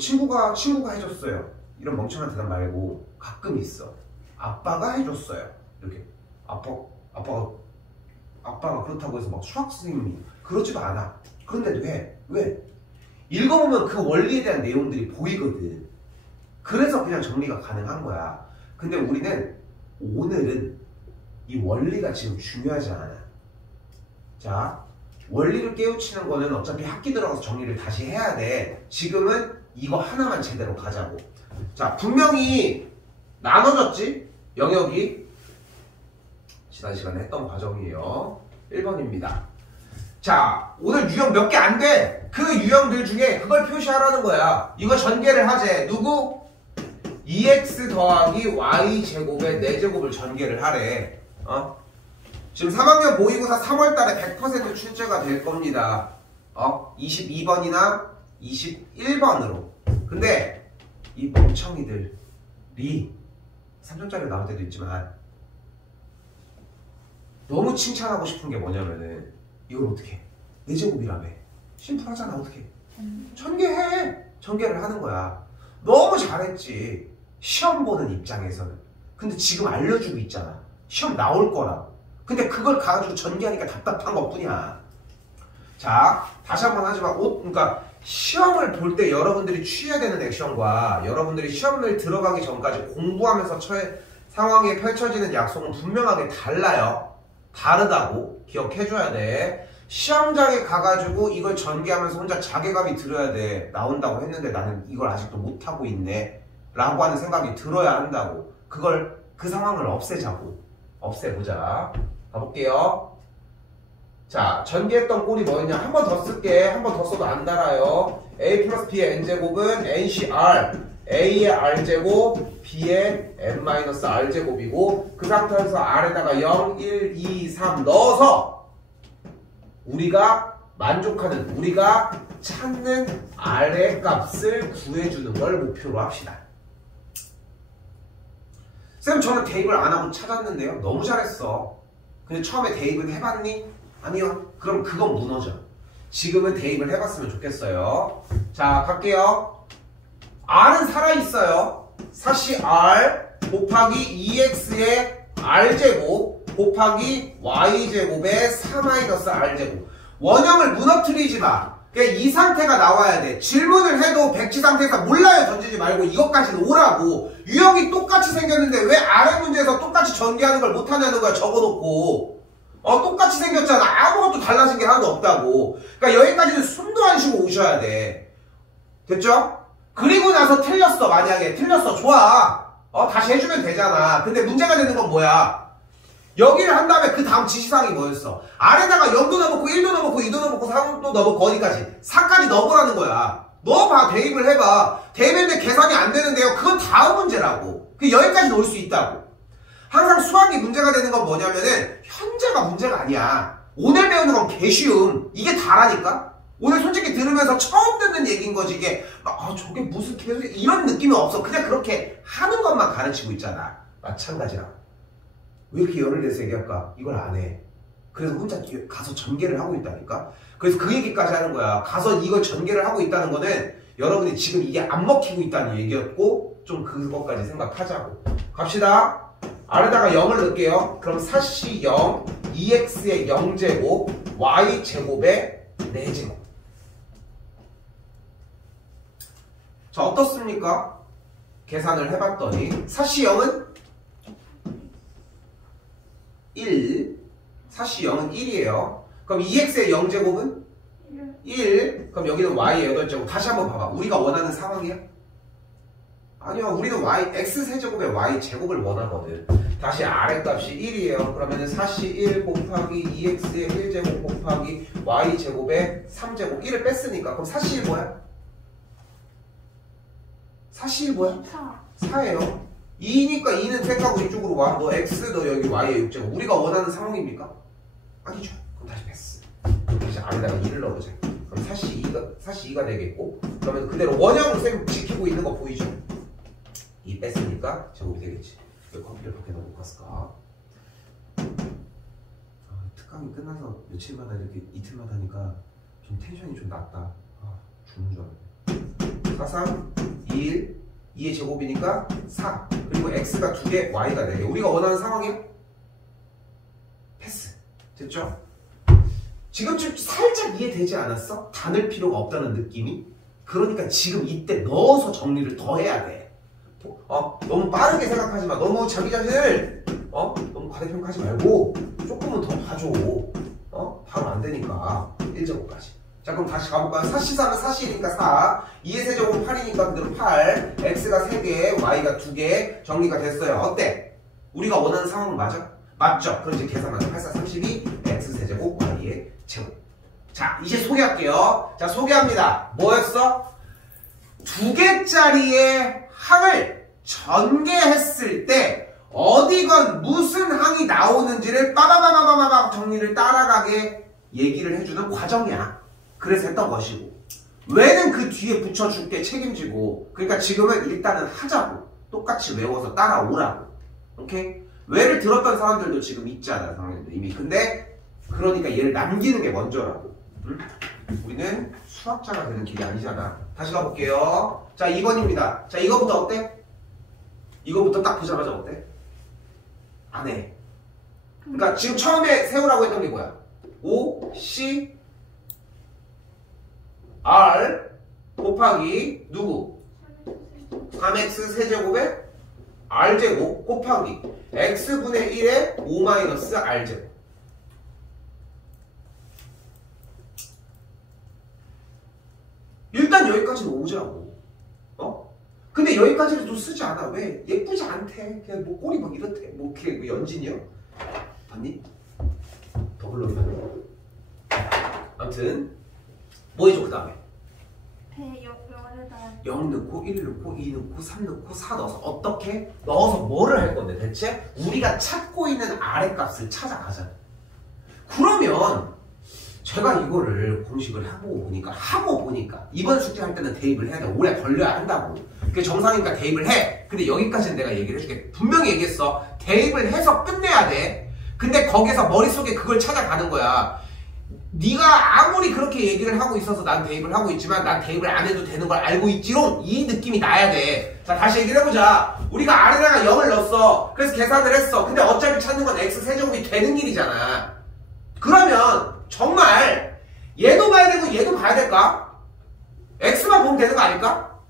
친구가 해줬어요. 이런 멍청한 대답 말고 가끔 있어. 아빠가 해줬어요. 이렇게 아빠가 그렇다고 해서 막 수학 선생님이 그렇지도 않아. 그런데 왜? 읽어보면 그 원리에 대한 내용들이 보이거든. 그래서 그냥 정리가 가능한 거야. 근데 우리는 오늘은 이 원리가 지금 중요하지 않아. 자, 원리를 깨우치는 거는 어차피 학기 들어가서 정리를 다시 해야 돼. 지금은 이거 하나만 제대로 가자고. 자, 분명히 나눠졌지? 영역이. 지난 시간에 했던 과정이에요. 1번입니다. 자, 오늘 유형 몇 개 안 돼. 그 유형들 중에 그걸 표시하라는 거야. 이거 전개를 하재. 누구? 2x 더하기 y제곱의 4제곱을 전개를 하래. 지금 3학년 모의고사 3월달에 100% 출제가 될 겁니다. 22번이나 21번으로. 근데 이 멍청이들이 3점짜리 나올 때도 있지만 너무 칭찬하고 싶은 게 뭐냐면은 이걸 어떻게 해? 4제곱이라며. 심플하잖아. 어떻게 해? 전개해. 전개를 하는 거야. 너무 잘했지. 시험 보는 입장에서는. 근데 지금 알려주고 있잖아. 시험 나올 거라고. 근데 그걸 가지고 전개하니까 답답한 것뿐이야. 자, 다시 한번 하지만 그러니까 시험을 볼 때 여러분들이 취해야 되는 액션과 여러분들이 시험을 들어가기 전까지 공부하면서 상황에 펼쳐지는 약속은 분명하게 달라요. 다르다고 기억해줘야 돼. 시험장에 가가지고 이걸 전개하면서 혼자 자괴감이 들어야 돼. 나온다고 했는데 나는 이걸 아직도 못하고 있네 라고 하는 생각이 들어야 한다고. 그 상황을 없애자고. 없애보자. 가볼게요. 자, 전개했던 꼴이 뭐였냐? 한 번 더 쓸게. 한 번 더 써도 안 달아요. a 플러스 b의 n제곱은 ncr a의 r제곱 b의 n-r제곱이고 그 상태에서 r에다가 0, 1, 2, 3 넣어서 우리가 만족하는, 우리가 찾는 r의 값을 구해주는 걸 목표로 합시다. 쌤, 저는 대입을 안 하고 찾았는데요. 너무 잘했어. 근데 처음에 대입은 해봤니? 아니요. 그럼 그건 무너져. 지금은 대입을 해봤으면 좋겠어요. 자, 갈게요. r은 살아있어요. 사시 r 곱하기 2x의 r제곱 곱하기 y제곱의 4-r제곱. 원형을 무너뜨리지 마. 그러니까 이 상태가 나와야 돼. 질문을 해도 백지 상태에서 몰라요 던지지 말고 이것까지는 오라고. 유형이 똑같이 생겼는데 왜 아래 문제에서 똑같이 전개하는 걸 못하냐는 거야. 적어놓고. 똑같이 생겼잖아. 아무것도 달라진 게 하나도 없다고. 그러니까 여기까지는 숨도 안 쉬고 오셔야 돼. 됐죠? 그리고 나서 틀렸어. 만약에 틀렸어. 좋아. 다시 해주면 되잖아. 근데 문제가 되는 건 뭐야? 여기를 한 다음에 그 다음 지시사항이 뭐였어? 아래다가 0도 넣어놓고 1도 넣어놓고 2도 넣어놓고 3도 넣어놓고 어디까지? 4까지 넣어보라는 거야. 넣어봐. 대입을 해봐. 대입했는데 계산이 안 되는데요. 그건 다음 문제라고. 여기까지 넣을 수 있다고. 항상 수학이 문제가 되는 건 뭐냐면은 현재가 문제가 아니야. 오늘 배우는 건 개쉬움. 이게 다라니까? 오늘 솔직히 들으면서 처음 듣는 얘기인 거지. 이게 저게 무슨 계속 이런 느낌이 없어. 그냥 그렇게 하는 것만 가르치고 있잖아. 마찬가지야. 왜 이렇게 열을 내서 얘기할까? 이걸 안 해. 그래서 혼자 가서 전개를 하고 있다니까? 그래서 그 얘기까지 하는 거야. 가서 이걸 전개를 하고 있다는 거는 여러분이 지금 이게 안 먹히고 있다는 얘기였고 좀 그것까지 생각하자고. 갑시다. 아래다가 0을 넣을게요. 그럼 사시 0, 2x의 0제곱, y제곱의 4제곱. 자, 어떻습니까? 계산을 해봤더니 사시 0은 1. 사시 0은 1이에요. 그럼 2x의 0제곱은 1. 그럼 여기는 y의 8제곱. 다시 한번 봐봐. 우리가 원하는 상황이야? 아니야. 우리는 x세제곱에 y제곱을 원하거든. 다시 아래값이 1이에요. 그러면은 사시 1 곱하기 2x의 1제곱 곱하기 y제곱에 3제곱. 1을 뺐으니까. 그럼 사시 1 뭐야? 사시 1 뭐야? 4예요. 2니까 2는 택하고 이쪽으로 와. 너 x, 너 여기 y의 6제곱. 우리가 원하는 상황입니까? 아니죠. 그럼 다시 패스. 그럼 다시 아래다가 2를 넣어보자. 그럼 사시 2가 되겠고, 그러면 그대로 원형을 쌤 지키고 있는 거 보이죠? 2 뺐으니까 제곱이 되겠지. 왜 커피를 밖에 넣고 갔을까? 특강이 끝나서 며칠마다 이렇게 이틀마다 하니까 좀 텐션이 좀 낮다. 죽는 줄 알았네. 4, 3, 2, 1, 2의 제곱이니까 4. 그리고 x가 2개, y가 4개. 우리가 원하는 상황이야? 패스. 됐죠? 지금쯤 살짝 이해되지 않았어? 다 넣을 필요가 없다는 느낌이? 그러니까 지금 이때 넣어서 정리를 더 해야 돼. 너무 빠르게 생각하지 마. 너무 자기 자신을 너무 과대평가하지 말고 조금은 더 봐줘. 바로 안 되니까 1제곱까지. 자, 그럼 다시 가볼까요? 사시 4는 사시니까 4, 2의 세제곱은 8이니까 그대로 8, x가 3개, y가 2개 정리가 됐어요. 어때? 우리가 원하는 상황 맞아? 맞죠? 그럼 이제 계산하자. 8, 4, 32, x세제곱, y의 제곱. 자, 이제 소개할게요. 자, 소개합니다. 뭐였어? 2개짜리의 항을 전개했을 때 어디건 무슨 항이 나오는지를 빠바바바바바 정리를 따라가게 얘기를 해주는 과정이야. 그래서 했던 것이고, 왜는 그 뒤에 붙여줄게 책임지고. 그러니까 지금은 일단은 하자고. 똑같이 외워서 따라오라고. 오케이? 왜를 들었던 사람들도 지금 있잖아, 사람들도 이미. 근데 그러니까 얘를 남기는 게 먼저라고. 응? 우리는 수학자가 되는 길이 아니잖아. 다시 가볼게요. 자, 2번입니다. 자, 이거부터 어때? 이거부터 딱 보자마자 어때? 안 해. 그러니까 지금 처음에 세우라고 했던 게 뭐야? 5, C, R 곱하기 누구? 3x 세제곱에 R제곱 곱하기 X분의 1에 5-R제곱. 일단 여기까지는 오자고. 근데 여기까지는 또 쓰지 않아. 왜? 예쁘지 않대. 그냥 뭐 꼴이 막 이렇대. 뭐 그게 연진이요? 봤니? 더블로 봤니? 아무튼 뭐 해줘 그 다음에? 0 넣고 1 넣고 2 넣고 3 넣고 4 넣어서 어떻게? 넣어서 뭐를 할 건데 대체? 우리가 찾고 있는 아래값을 찾아가잖아. 그러면 제가 이거를 공식을 하고 보니까 이번 숙제할 때는 대입을 해야 돼. 오래 걸려야 한다고. 그게 정상이니까 대입을 해. 근데 여기까지는 내가 얘기를 해줄게. 분명히 얘기했어. 대입을 해서 끝내야 돼. 근데 거기서 머릿속에 그걸 찾아가는 거야. 네가 아무리 그렇게 얘기를 하고 있어서 난 대입을 하고 있지만 난 대입을 안 해도 되는 걸 알고 있지롱. 이 느낌이 나야 돼. 자, 다시 얘기를 해보자. 우리가 아래다가 0을 넣었어. 그래서 계산을 했어. 근데 어차피 찾는 건 x세제곱이 되는 일이잖아. 그러면 정말 얘도 봐야 되고 얘도 봐야 될까? x만 보면 되는 거 아닐까?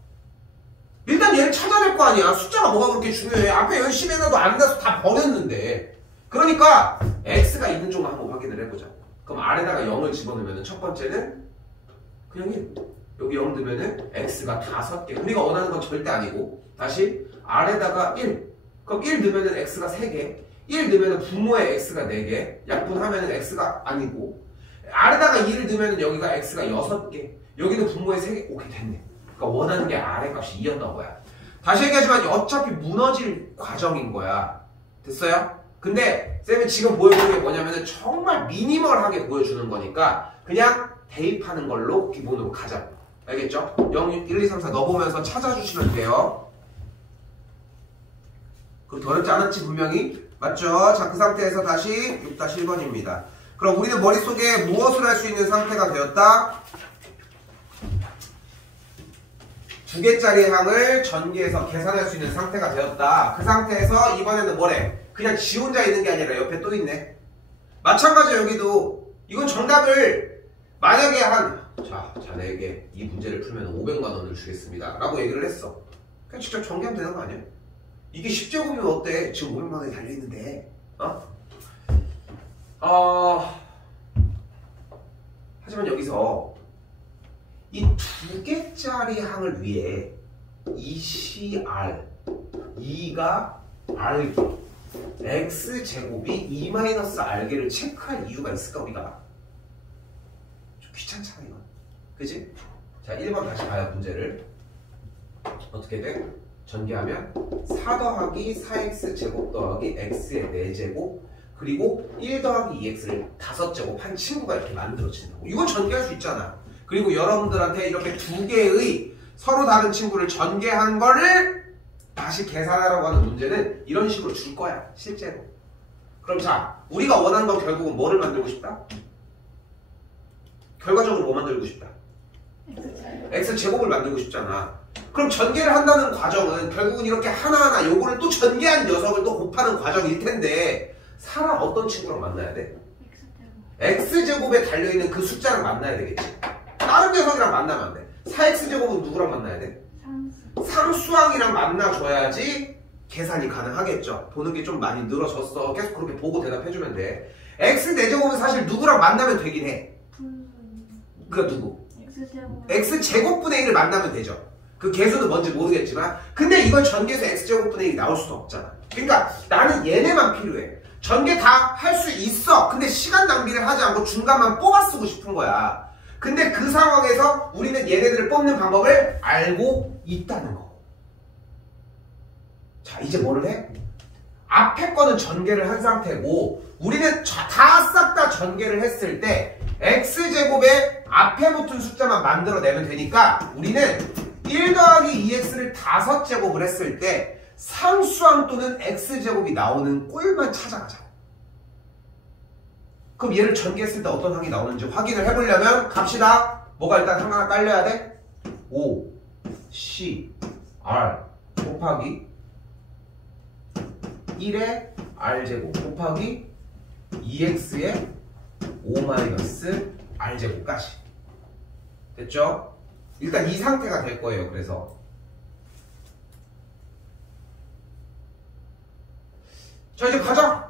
일단 얘를 찾아낼 거 아니야. 숫자가 뭐가 그렇게 중요해. 앞에 열심히 해놔도 안 나서 다 버렸는데. 그러니까 x가 있는 쪽만 한번 확인을 해보자. 그럼 아래다가 0을 집어넣으면 첫 번째는 그냥 1. 여기 0 넣으면 x가 5개. 우리가 원하는 건 절대 아니고. 다시 아래다가 1. 그럼 1 넣으면 x가 3개. 1 넣으면 분모에 x가 4개. 약분하면 x가 아니고. 아래다가 2를 넣으면 여기가 x가 6개. 여기는 분모에 3개. 오케이, 됐네. 그러니까 원하는 게 아래값이 2였던 거야. 다시 얘기하지만 어차피 무너질 과정인 거야. 됐어요? 근데 쌤이 지금 보여주는 게 뭐냐면은 정말 미니멀하게 보여주는 거니까 그냥 대입하는 걸로 기본으로 가자. 알겠죠? 0, 1, 2, 3, 4 넣어보면서 찾아주시면 돼요. 그렇게 어렵지 않았지 분명히? 맞죠? 자, 그 상태에서 다시 6-1번입니다. 그럼 우리는 머릿속에 무엇을 할 수 있는 상태가 되었다? 2개짜리 항을 전개해서 계산할 수 있는 상태가 되었다. 그 상태에서 이번에는 뭐래? 그냥 지 혼자 있는 게 아니라 옆에 또 있네. 마찬가지로 여기도 이건 정답을 만약에 자네에게 이 문제를 풀면 500만 원을 주겠습니다 라고 얘기를 했어. 그냥 직접 전개하면 되는 거 아니야? 이게 10제곱이면 어때? 지금 500만 원이 달려있는데 하지만 여기서 이 두 개짜리 항을 위해 ECR 2가 R X제곱이 2-R개를 체크할 이유가 있을까 우리가? 좀 귀찮잖아 이건. 그치? 자 1번 다시 봐요 문제를. 어떻게 돼? 전개하면 4 더하기 4X제곱 더하기 X의 4제곱 그리고 1 더하기 2X를 5제곱 한 친구가 이렇게 만들어진다고. 이건 전개할 수 있잖아. 그리고 여러분들한테 이렇게 두 개의 서로 다른 친구를 전개한 거를 다시 계산하라고 하는 문제는 이런 식으로 줄 거야 실제로. 그럼 자 우리가 원하는 건 결국은 뭐를 만들고 싶다? 결과적으로 뭐 만들고 싶다? X제곱을 만들고 싶잖아. 그럼 전개를 한다는 과정은 결국은 이렇게 하나하나 요거를 또 전개한 녀석을 또 곱하는 과정일 텐데 사람 어떤 친구랑 만나야 돼? X제곱에 달려있는 그 숫자랑 만나야 되겠지. 다른 녀석이랑 만나면 안 돼. 4X제곱은 누구랑 만나야 돼? 상수항이랑 만나줘야지 계산이 가능하겠죠. 보는 게 좀 많이 늘어졌어. 계속 그렇게 보고 대답해주면 돼. X 4제곱은 사실 누구랑 만나면 되긴 해. 그니까 누구? X제곱분의 1을 만나면 되죠. 그 개수는 뭔지 모르겠지만 근데 이걸 전개해서 X제곱분의 1이 나올 수도 없잖아. 그러니까 나는 얘네만 필요해. 전개 다 할 수 있어. 근데 시간 낭비를 하지 않고 중간만 뽑아 쓰고 싶은 거야. 근데 그 상황에서 우리는 얘네들을 뽑는 방법을 알고 있다는 거. 자 이제 뭐를 해? 앞에 거는 전개를 한 상태고 우리는 다 싹 다 전개를 했을 때 X제곱에 앞에 붙은 숫자만 만들어내면 되니까 우리는 1 더하기 2X를 5제곱을 했을 때 상수항 또는 X제곱이 나오는 꼴만 찾아가자. 그럼 얘를 전개했을 때 어떤 항이 나오는지 확인을 해보려면 갑시다. 뭐가 일단 하나 깔려야 돼? 5, C, R 곱하기 1의 R제곱 곱하기 2X의 5-R제곱까지. 됐죠? 일단 이 상태가 될 거예요. 그래서 자 이제 가자.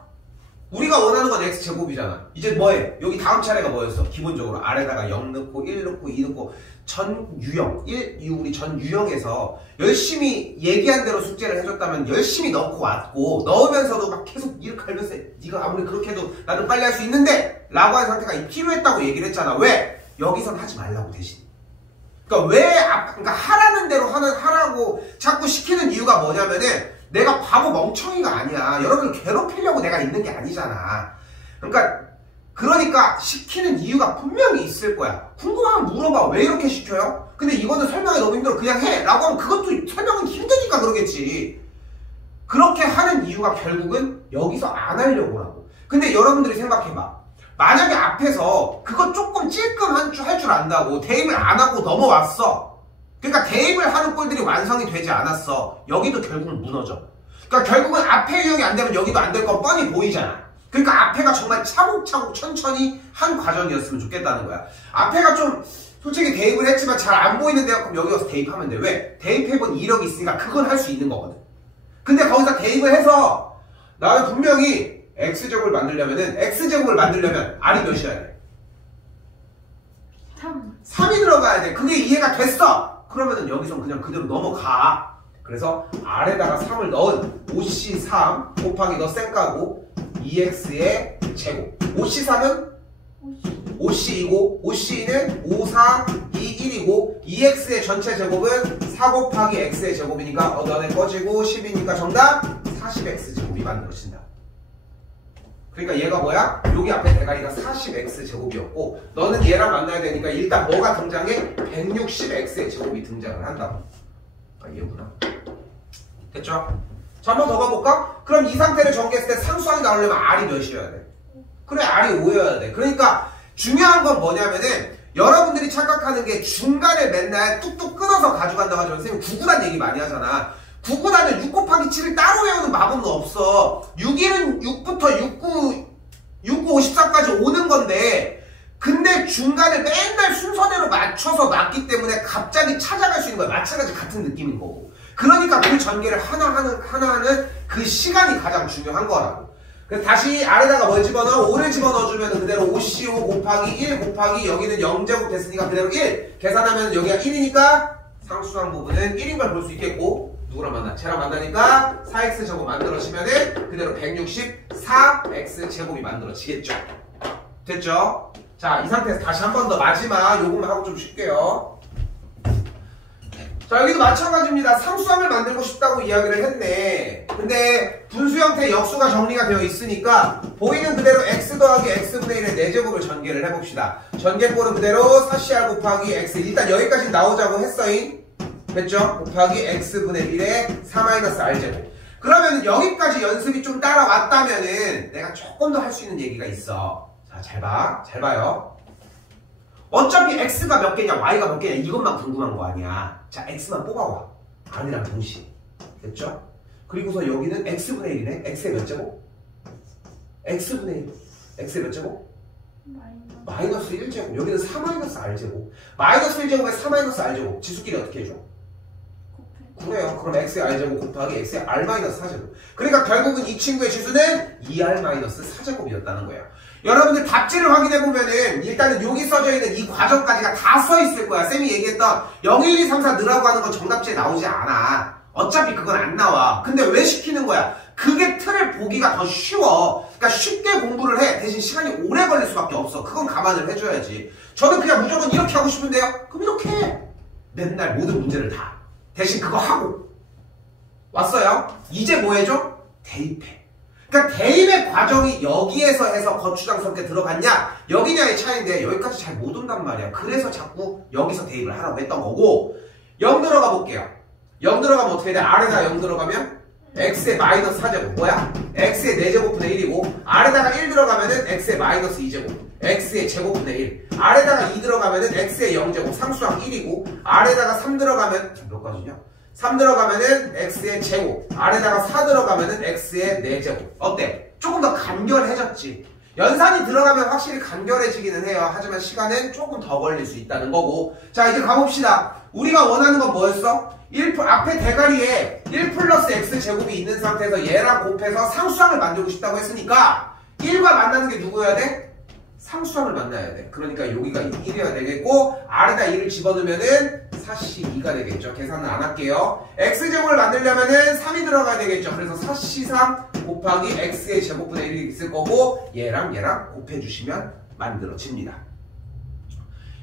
우리가 원하는 건 X제곱이잖아. 이제 뭐해? 여기 다음 차례가 뭐였어? 기본적으로 아래다가 0 넣고 1 넣고 2 넣고 전 유형 우리 전 유형에서 열심히 얘기한 대로 숙제를 해줬다면 열심히 넣고 왔고 넣으면서도 막 계속 이렇게 하면서 네가 아무리 그렇게 해도 나도 빨리 할 수 있는데 라고 한 상태가 필요했다고 얘기를 했잖아. 왜? 여기선 하지 말라고 대신. 그러니까 그러니까 하라는 대로 하라고 자꾸 시키는 이유가 뭐냐면은 내가 바보 멍청이가 아니야. 여러분을 괴롭히려고 내가 있는 게 아니잖아. 그러니까 시키는 이유가 분명히 있을 거야. 궁금하면 물어봐. 왜 이렇게 시켜요? 근데 이거는 설명이 너무 힘들어. 그냥 해. 라고 하면 그것도 설명은 힘드니까 그러겠지. 그렇게 하는 이유가 결국은 여기서 안 하려고 하고. 근데 여러분들이 생각해봐. 만약에 앞에서 그거 조금 찔끔 할 줄 안다고 대입을 안 하고 넘어왔어. 그러니까 대입을 하는 꼴들이 완성이 되지 않았어. 여기도 결국은 무너져. 그러니까 결국은 앞에 유형이 안 되면 여기도 안 될 건 뻔히 보이잖아. 그러니까 앞에가 정말 차곡차곡 천천히 한 과정이었으면 좋겠다는 거야. 앞에가 좀 솔직히 대입을 했지만 잘 안 보이는데 그럼 여기 와서 대입하면 돼. 왜? 대입해본 이력이 있으니까 그건 할 수 있는 거거든. 근데 거기서 대입을 해서 나는 분명히 X제곱을 만들려면 R이 몇이어야 돼? 3이 들어가야 돼. 그게 이해가 됐어. 그러면은 여기선 그냥 그대로 넘어가. 그래서 R에다가 3을 넣은 5C3 곱하기 너 쌩까고 2X의 제곱. 5C3은 5C2고 5C2는 5, 4, 2, 1이고 2X의 전체 제곱은 4 곱하기 X의 제곱이니까 너네 꺼지고 10이니까 정답 40X 제곱이 만들어진다. 그러니까 얘가 뭐야? 여기 앞에 대가리가 40x 제곱이었고 너는 얘랑 만나야 되니까 일단 뭐가 등장해? 160x의 제곱이 등장을 한다고. 아 얘구나. 됐죠? 자 한 번 더 가볼까? 그럼 이 상태를 전개했을 때 상수항이 나오려면 R이 몇이어야 돼? 그래 R이 5여야 돼. 그러니까 중요한 건 뭐냐면은 여러분들이 착각하는 게 중간에 맨날 뚝뚝 끊어서 가져간다고 하지만 선생님 구구단 얘기 많이 하잖아. 9구단은 6 곱하기 7을 따로 외우는 마법은 없어. 6일은 6부터 6, 54까지 오는 건데 근데 중간에 맨날 순서대로 맞춰서 놨기 때문에 갑자기 찾아갈 수 있는 거야. 마찬가지 같은 느낌인 거고. 그러니까 그 전개를 하나 하는 그 시간이 가장 중요한 거라고. 그래서 다시 아래다가 뭘 집어넣어? 5를 집어넣어주면 그대로 5CO 곱하기 1 곱하기 여기는 0제곱 됐으니까 그대로 1 계산하면 여기가 1이니까 상수항 부분은 1인 걸 볼 수 있겠고 누구랑 만나? 쟤랑 만나니까 4x제곱 만들어지면은 그대로 164x제곱이 만들어지겠죠. 됐죠? 자, 이 상태에서 다시 한 번 더 마지막 요것만 하고 좀 쉴게요. 자, 여기도 마찬가지입니다. 상수항을 만들고 싶다고 이야기를 했네. 근데 분수 형태의 역수가 정리가 되어 있으니까 보이는 그대로 x 더하기 x분의 1의 4제곱을 전개를 해봅시다. 전개꼴은 그대로 4cr 곱하기 x 일단 여기까지 나오자고 했어잉. 됐죠? 곱하기 x분의 1의 4-r제곱. 그러면 여기까지 연습이 좀 따라왔다면은 내가 조금 더 할 수 있는 얘기가 있어. 자, 잘 봐. 잘 봐요. 어차피 x가 몇 개냐 y가 몇 개냐 이것만 궁금한 거 아니야. 자, x만 뽑아와. 아니랑 동시에. 됐죠? 그리고서 여기는 x분의 1이네. x의 몇 제곱? x분의 1. x의 몇 제곱? 마이너스 1제곱. 여기는 4-r제곱. 마이너스 1제곱에 4-r제곱. 지수끼리 어떻게 해줘? 그래요. 그럼 x의 r제곱 곱하기 x의 r-4제곱. 그러니까 결국은 이 친구의 지수는 2r-4제곱이었다는 거예요. 여러분들 답지를 확인해보면은 일단은 여기 써져 있는 이 과정까지가 다 써있을 거야. 쌤이 얘기했던 0, 1, 2, 3, 4 넣으라고 하는 건 정답지에 나오지 않아. 어차피 그건 안 나와. 근데 왜 시키는 거야? 그게 틀을 보기가 더 쉬워. 그러니까 쉽게 공부를 해. 대신 시간이 오래 걸릴 수밖에 없어. 그건 감안을 해줘야지. 저는 그냥 무조건 이렇게 하고 싶은데요? 그럼 이렇게 해. 맨날 모든 문제를 다. 대신 그거 하고. 왔어요? 이제 뭐 해줘? 대입해. 그러니까 대입의 과정이 여기에서 해서 거추장스럽게 들어갔냐 여기냐의 차이인데 여기까지 잘 못 온단 말이야. 그래서 자꾸 여기서 대입을 하라고 했던 거고 0 들어가 볼게요. 0 들어가면 어떻게 돼? 아래다 0 들어가면 x의 마이너스 4제곱 뭐야? x의 4제곱분의 1이고 아래다가 1 들어가면은 x의 마이너스 2제곱 x의 제곱분의 1 아래다가 2 들어가면은 x의 0제곱 상수항 1이고 아래다가 3 들어가면 몇 가지냐? 3 들어가면은 x의 제곱 아래다가 4 들어가면은 x의 4제곱 어때? 조금 더 간결해졌지. 연산이 들어가면 확실히 간결해지기는 해요. 하지만 시간은 조금 더 걸릴 수 있다는 거고. 자, 이제 가봅시다. 우리가 원하는 건 뭐였어? 앞에 대가리에 1 플러스 x제곱이 있는 상태에서 얘랑 곱해서 상수항을 만들고 싶다고 했으니까 1과 만나는 게 누구여야 돼? 상수항을 만나야 돼. 그러니까 여기가 1이어야 되겠고 아래다 2를 집어넣으면은 4c2가 되겠죠. 계산은 안 할게요. x제곱을 만들려면은 3이 들어가야 되겠죠. 그래서 4c3 곱하기 x의 제곱분의 1이 있을 거고 얘랑 곱해주시면 만들어집니다.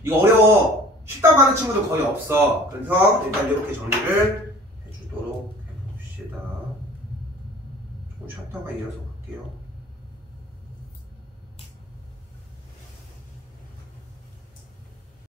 이거 어려워. 쉽다고 하는 친구들 거의 없어. 그래서 일단 이렇게 정리를 해주도록 해봅시다. 조금 쉬었다가 이어서 갈게요.